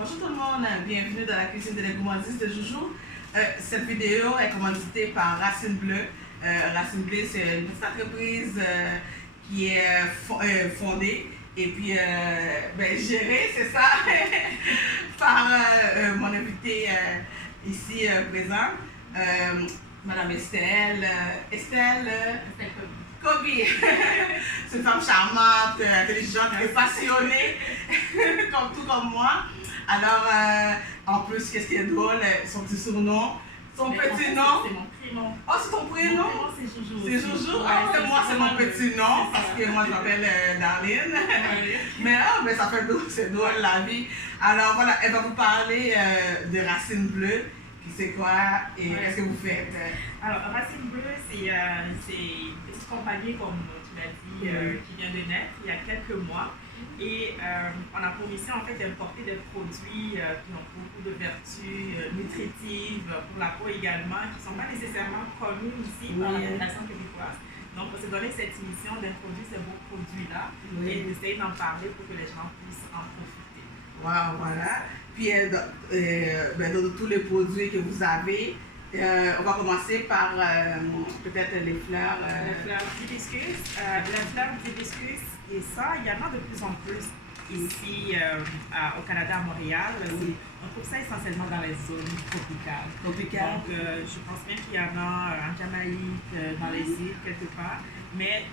Bonjour tout le monde, bienvenue dans la cuisine de la gourmandise de Joujou. Cette vidéo est commanditée par Racine Bleue. Racine Bleue, c'est une petite entreprise qui est fondée et puis gérée, c'est ça, par mon invité ici présent, Madame Estelle. Estelle Kobe. C'est une femme charmante, intelligente, passionnée, comme moi. Alors, en plus, qu'est-ce qui est drôle, son petit surnom, son petit nom. C'est mon prénom. Oh, c'est ton prénom? Mon prénom, c'est Joujou. C'est Joujou? Ouais, moi, c'est mon petit nom, parce que moi, je m'appelle Darlene. Mais ça fait drôle, c'est drôle la vie. Alors, voilà, elle va vous parler de Racine Bleue. C'est quoi et qu'est-ce que vous faites? Alors, Racine Bleue, c'est une petite compagnie, comme tu l'as dit, qui vient de naître il y a quelques mois. Et on a pour mission en fait d'importer des produits qui ont beaucoup de vertus nutritives pour la peau également, qui ne sont pas nécessairement connus ici par la population québécoise. Donc, on s'est donné cette mission d'introduire ces beaux produits-là et d'essayer d'en parler pour que les gens puissent en profiter. Wow, voilà. Puis, de tous les produits que vous avez, on va commencer par peut-être les fleurs. Les fleurs d'hibiscus. Les fleurs d'hibiscus, et ça, il y en a de plus en plus ici au Canada, à Montréal. On trouve ça essentiellement dans les zones tropicales. Donc, je pense bien qu'il y en a en Jamaïque, dans les îles, quelque part. Mais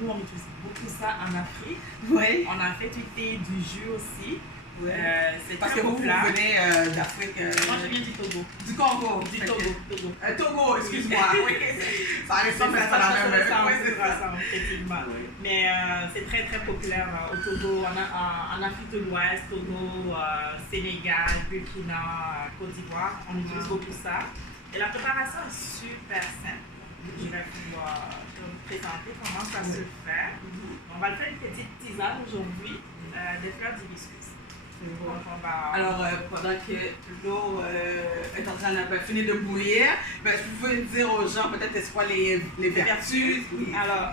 nous, on utilise beaucoup ça en Afrique. Oui. On a fait du thé, du jus aussi. Ouais. Parce que vous venez d'Afrique. Moi, je viens du Togo. Du Congo. Du Togo. Togo, excuse-moi. Oui. Ça ressemble à la même. Effectivement. Mais c'est très très populaire au Togo, en Afrique de l'Ouest, Togo, Sénégal, Burkina, Côte d'Ivoire. On utilise beaucoup ça. Et la préparation est super simple. Je vais pouvoir vous présenter comment ça se fait. On va le faire une petite tisane aujourd'hui des fleurs d'hibiscus. Alors, pendant que l'eau est en train de finir de bouillir, vous pouvez dire aux gens peut-être c'est quoi les vertus. Oui. Alors,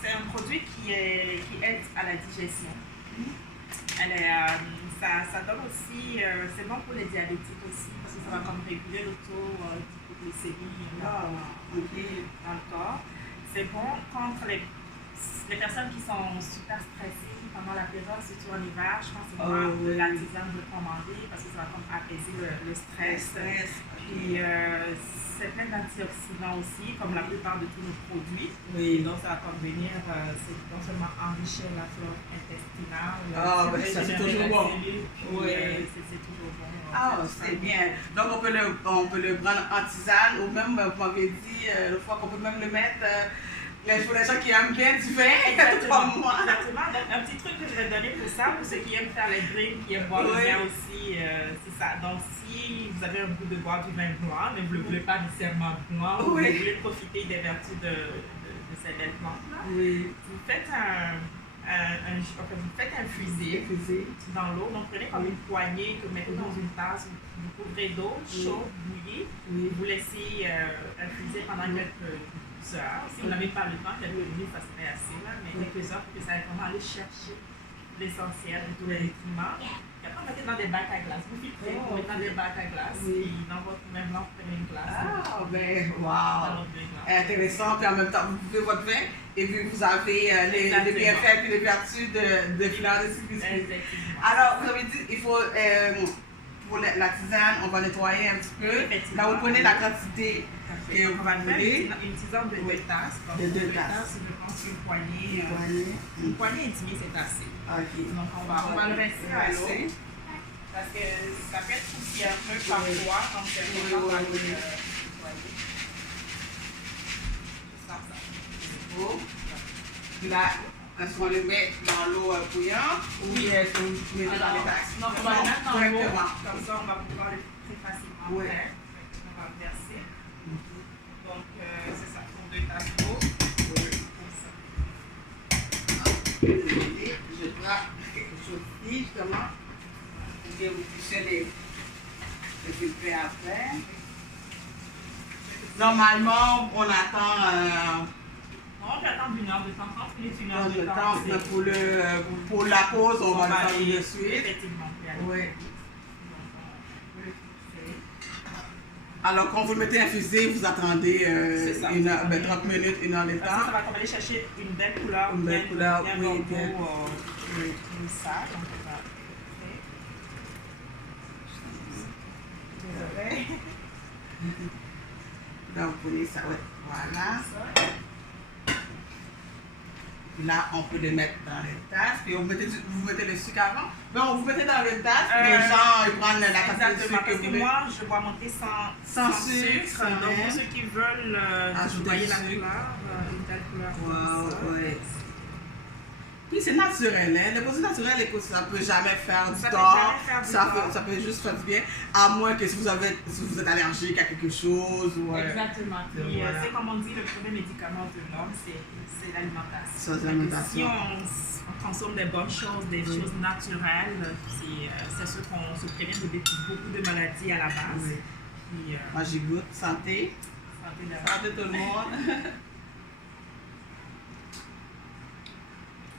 c'est un produit qui aide à la digestion. Ça donne aussi, c'est bon pour les diabétiques aussi, parce que ça va comme réguler le taux d'hypoglycémie dans le corps. C'est bon contre les personnes qui sont super stressées pendant la période, surtout en hiver. Je pense que c'est vraiment la tisane recommandée parce que ça va comme apaiser le stress. Puis c'est plein d'antioxydants aussi, comme la plupart de tous nos produits. Oui. Donc ça va comme venir, c'est non seulement enrichir la flore intestinale. Ça c'est toujours bon. C'est toujours bon. C'est bien. Donc on peut le prendre en tisane ou même, vous m'avez dit l'autre fois qu'on peut même le mettre. Pour les gens qui aiment bien du vin, comme moi. Exactement. Donc, un petit truc que je vais donner pour ça, pour ceux qui aiment faire les drinks, qui aiment boire le vin aussi, c'est ça. Donc, si vous avez un goût de boire du vin blanc, mais vous ne le voulez pas nécessairement blanc, vous voulez profiter des vertus de ces belles plantes-là, vous faites infuser dans l'eau. Donc, prenez comme une poignée que vous mettez dans une tasse, vous couvrez d'eau chaude, bouillie, vous laissez infuser pendant quelques heures. Si vous n'avez pas le temps, quelques minutes, ça serait assez, là, mais quelques heures pour que ça aille vraiment aller chercher l'essentiel de tous les nutriments. Et après, vous mettez dans des bacs à glace. Vous filtrez, vous mettez dans des bacs à glace, et dans votre même blanc, vous prenez une glace. Wow! Intéressant, puis en même temps, vous buvez votre vin, et puis vous avez les bienfaits et les vertus de fleurs de hibiscus. Alors, vous avez dit, il faut, pour la tisane, on va nettoyer un petit peu. Là, vous prenez la quantité. Et on va faire une tisane de 2 tasses. De 2 tasses. Je pense qu'une poignée. Une poignée intimée, c'est assez. Donc on va le rincer à l'eau. Parce que ça peut être poussiéreux parfois, donc c'est important de le nettoyer. Je sors ça. Là, est-ce qu'on le met dans l'eau bouillante ou est-ce qu'on le met dans les tasses? Non, on va le mettre dans l'eau. Comme ça, on va pouvoir le filtrer facilement. On va le verser. Donc, c'est ça, pour 2 tasses d'eau. Je prends quelque chose ici, justement, pour que vous puissiez le filtrer après. Normalement, on attend On peut attendre 1 heure de temps, 30 minutes, 1 heure Dans de le temps. temps, pour la pause, on va le faire tout de suite. Effectivement. Oui. Alors, quand vous le mettez infusé, vous attendez 30 minutes, 1 heure de temps. Ça va comme aller chercher une belle couleur. Une belle couleur, oui, bien. Tout ça, donc on va. Désolée. Donc, vous prenez ça, ouais. Voilà. Là, on peut le mettre dans les tasses. Puis vous mettez le sucre avant. Donc, vous mettez dans les tasses. Puis les gens, ils prennent la tasse de Exactement, sucre que parce vous que voulez. moi, je bois mon thé sans sucre. Donc, pour ceux qui veulent voyez la couleur, une telle couleur. Wow, ouais. Puis c'est naturel, hein. Le produit naturel, écoute, ça peut jamais faire du tort. Ça peut juste faire du bien. À moins que si vous êtes allergique à quelque chose. Ou, exactement. Puis c'est comme on dit, le premier médicament de l'homme, c'est l'alimentation. C'est l'alimentation. Si on consomme des bonnes choses, des choses naturelles, c'est sûr qu'on se prévient de beaucoup de maladies à la base. Oui. Puis, moi, j'y goûte. Santé. Santé tout le monde.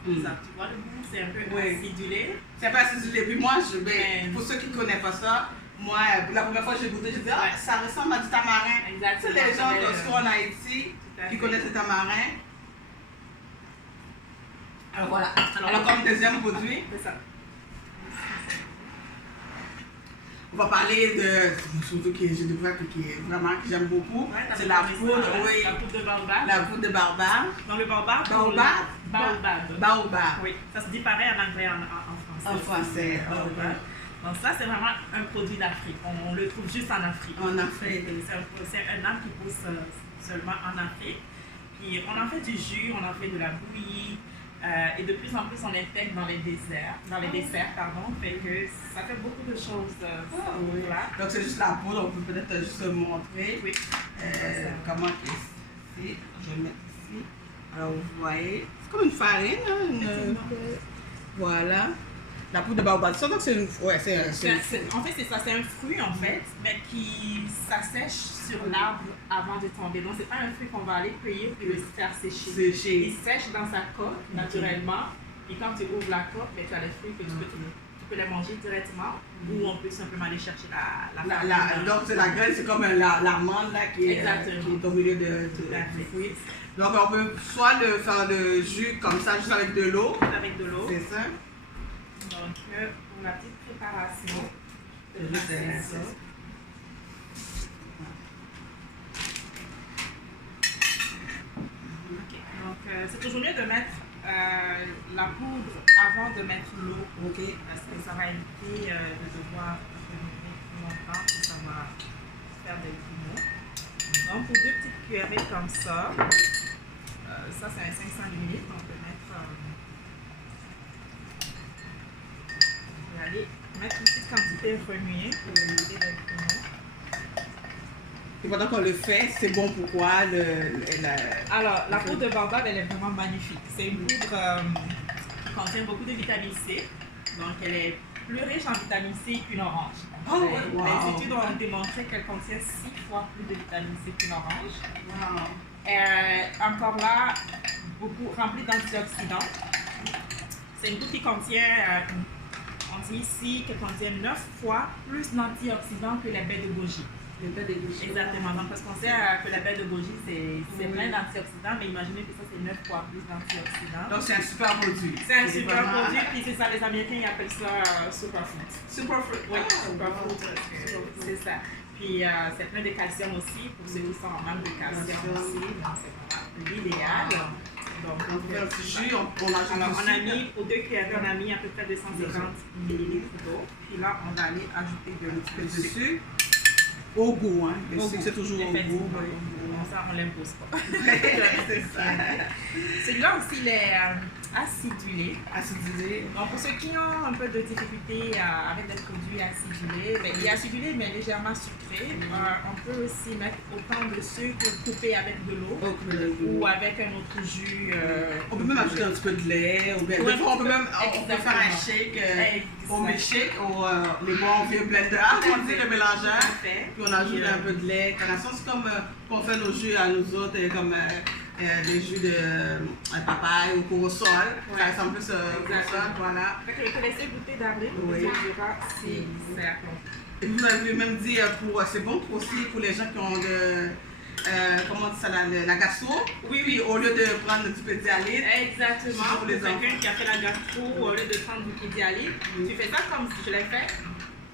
Ça, tu vois, le goût, c'est un peu acidulé. C'est un peu acidulé. Puis moi, pour ceux qui ne connaissent pas ça, moi, la première fois que j'ai goûté, je disais, ça ressemble à du tamarin. Exactement. C'est les gens qui sont en Haïti qui connaissent le tamarin. Alors voilà. Alors comme deuxième produit, c'est ça. on va parler de surtout que j'ai découvert que j'aime beaucoup. C'est la poudre, oui. La poudre de baobab. La poudre de baobab. Dans le baobab. Baobab. Oui, ça se dit pareil en anglais, en français. En français. Donc ça, c'est vraiment un produit d'Afrique. On le trouve juste en Afrique. En Afrique. C'est un arbre qui pousse seulement en Afrique. Puis on en fait du jus, on en fait de la bouillie. Et de plus en plus, on l'intègre dans les desserts, fait que ça fait beaucoup de choses. Là. Donc c'est juste la poudre, on peut peut-être juste montrer comment c'est. Je vais mettre ici. Alors vous voyez, c'est comme une farine, hein, voilà. La poudre de baobab, ça donc c'est une. Ouais, en fait, c'est ça, c'est un fruit en fait, mais qui s'assèche sur l'arbre avant de tomber. Donc, c'est pas un fruit qu'on va aller cueillir puis le faire sécher. Il sèche dans sa coque naturellement. Et quand tu ouvres la coque, tu as les fruits que tu peux les manger directement ou on peut simplement aller chercher la donc, c'est la graine, c'est comme l'amande qui est au milieu du fruit. Donc, on peut soit faire le jus comme ça, juste avec de l'eau. Avec de l'eau. C'est ça. Donc, pour la petite préparation, ça. Donc, c'est toujours mieux de mettre la poudre avant de mettre l'eau. Parce que ça va éviter de devoir remuer plus longtemps et ça va faire des grumeaux. Donc, pour 2 petites cuillerées comme ça, ça c'est un 500 ml, on peut mettre. Je vais aller mettre une petite quantité remuée pour éviter les grumeaux. Et pendant qu'on le fait, c'est bon pour quoi Alors, la poudre de baobab, elle est vraiment magnifique. C'est une poudre qui contient beaucoup de vitamine C. Donc, elle est plus riche en vitamine C qu'une orange. Les études ont démontré qu'elle contient 6 fois plus de vitamine C qu'une orange. Encore là, beaucoup remplie d'antioxydants. C'est une poudre qui contient, on dit ici, qu'elle contient 9 fois plus d'antioxydants que les baies de goji. Exactement. Donc, parce qu'on sait que la baie de goji, c'est plein d'antioxydants, mais imaginez que ça, c'est 9 fois plus d'antioxydants. Donc, c'est un super produit. C'est un super produit, puis c'est ça, les Américains, ils appellent ça superfood. Superfood. Oui, superfood, c'est ça. Puis, c'est plein de calcium aussi, pour ceux qui sont en manque de calcium aussi. Donc, c'est vraiment l'idéal. Donc, on fait un petit jus, on a mis, pour 2 cuillères, on a mis à peu près 250 ml d'eau. Puis là, on va aller ajouter de l'eau dessus. Au goût, hein. Le sucre, c'est toujours au goût. Ça, on l'impose pas. C'est ça. Celui-là aussi, il est acidulé. Acidulé. Donc, pour ceux qui ont un peu de difficulté avec des produits acidulés, il est acidulé, mais légèrement sucré. On peut aussi mettre autant de sucre coupé avec de l'eau ou avec un autre jus. On peut même ajouter un petit peu de lait. Ou bien, des fois, on peut même faire un shake. Au milkshake, les bons vieux blenders, on dit le mélangeur. Puis on ajoute un peu de lait. C'est comme on fait nos jus à nous autres, comme des jus de papaye ou corosol. Ouais. Ça ressemble plus au corosol, voilà. Fait que je te laisse goûter d'Avril, Oui. tu me diras si c'est à ton. Et vous m'avez même dit, c'est bon aussi pour les gens qui ont comment on dit ça, la gastro. Oui, Puis au lieu de prendre du pédialyte. Exactement. Pour Pour les quelqu'un qui a fait la gastro, au lieu de prendre du pédialyte, tu fais ça comme si je l'ai fait.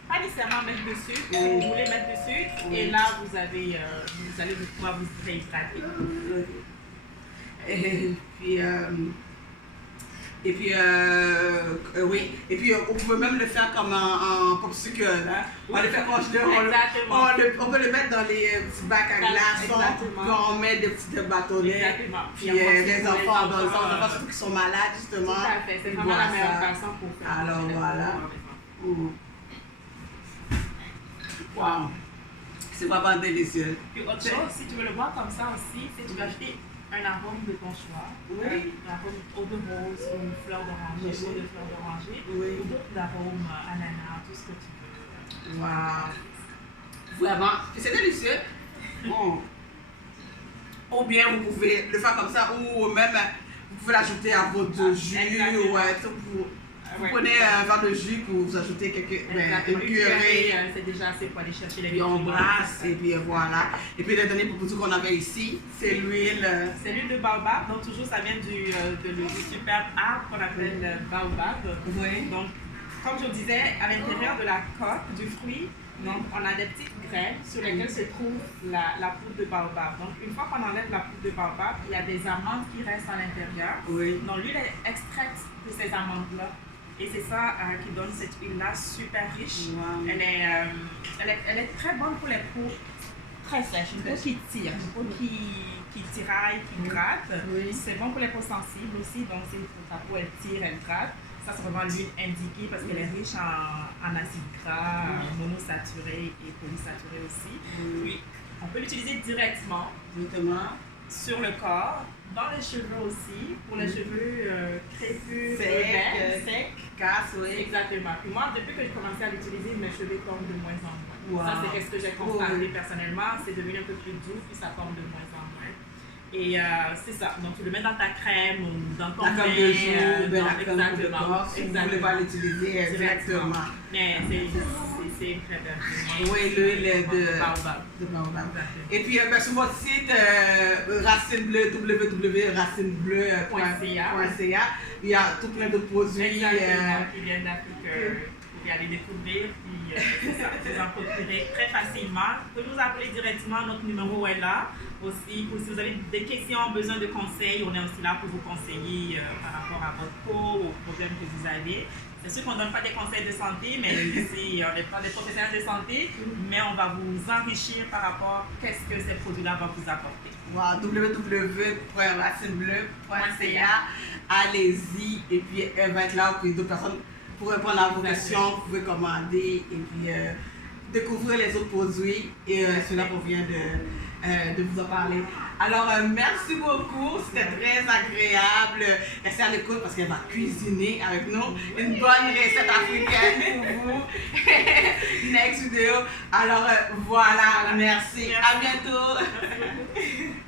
Pas nécessairement mettre de sucre, si vous voulez mettre de sucre, et là vous allez pouvoir vous réhydrater. Oui, et puis on peut même le faire comme en popsicle, hein? On le fait congeler, on peut le mettre dans les petits bacs à glaçons, puis on met des petits bâtonnets. Exactement. Puis les enfants, les enfants surtout qui sont malades justement. Tout à fait, c'est vraiment la meilleure façon pour faire. Alors voilà. Wow. C'est vraiment délicieux. Puis autre chose, si tu veux le boire comme ça aussi, c'est tu peux acheter un arôme de ton choix. Oui. Un arôme eau de rose ou une fleur d'oranger, eau de fleur d'oranger, Oui. ou d'autres arômes, ananas, tout ce que tu veux. Wow. Vraiment. Puis c'est délicieux. Bon. Ou bien vous pouvez le faire comme ça, ou même vous pouvez l'ajouter à votre jus. Vous prenez un verre de jus pour vous ajouter une purée. C'est déjà assez pour aller chercher les Puis on brasse et puis voilà. Et puis le dernier produit qu'on avait ici, c'est l'huile. C'est l'huile de baobab, donc toujours ça vient du superbe arbre qu'on appelle baobab. Oui. Donc, comme je vous disais, à l'intérieur de la coque du fruit, donc, on a des petites graines sur lesquelles se trouve la poudre de baobab. Donc, une fois qu'on enlève la poudre de baobab, il y a des amandes qui restent à l'intérieur. Oui. Donc, l'huile est extraite de ces amandes-là. Et c'est ça qui donne cette huile-là super riche. Wow. Elle est très bonne pour les peaux très sèches, une peau qui tire, une peau qui tiraille, qui gratte. Oui. C'est bon pour les peaux sensibles aussi, donc si ta peau elle tire, elle gratte. Ça, c'est vraiment l'huile indiquée parce qu'elle est riche en acides gras, monosaturés et polysaturés aussi. Puis, on peut l'utiliser directement sur le corps, dans les cheveux aussi, pour les cheveux crépus, secs, casse, oui. Exactement. Puis moi, depuis que j'ai commencé à l'utiliser, mes cheveux tombent de moins en moins. Wow. Ça, c'est ce que j'ai constaté personnellement. C'est devenu un peu plus doux, puis ça tombe de moins en moins. Et c'est ça. Donc, tu le mets dans ta crème ou dans ton la crème de jour, la crème de corps, si vous voulez pas l'utiliser directement. Mais c'est une très belle. Oui, l'huile de baobab. Et puis sur votre site Racine Bleue, www.racinebleu.ca, il y a tout plein de produits qui viennent d'Afrique. Vous pouvez aller découvrir, puis c'est ça, vous en procurez très facilement. Vous pouvez nous appeler directement, notre numéro est là. Aussi, si vous avez des questions, besoin de conseils, on est aussi là pour vous conseiller par rapport à votre peau, aux problèmes que vous avez. C'est sûr qu'on ne donne pas des conseils de santé, mais ici, on n'est pas des professionnels de santé, mais on va vous enrichir par rapport à qu'est-ce que ces produits-là vont vous apporter. Wow, www.racinebleu.ca, allez-y, et puis elle va être là pour d'autres personnes pour répondre à vos questions, vous pouvez commander et puis découvrir les autres produits et cela provient de vous en parler. Alors, merci beaucoup, c'était très agréable. Restez à l'écoute parce qu'elle va cuisiner avec nous une bonne recette africaine pour vous. Next vidéo. Alors, voilà, merci. À bientôt. Merci beaucoup.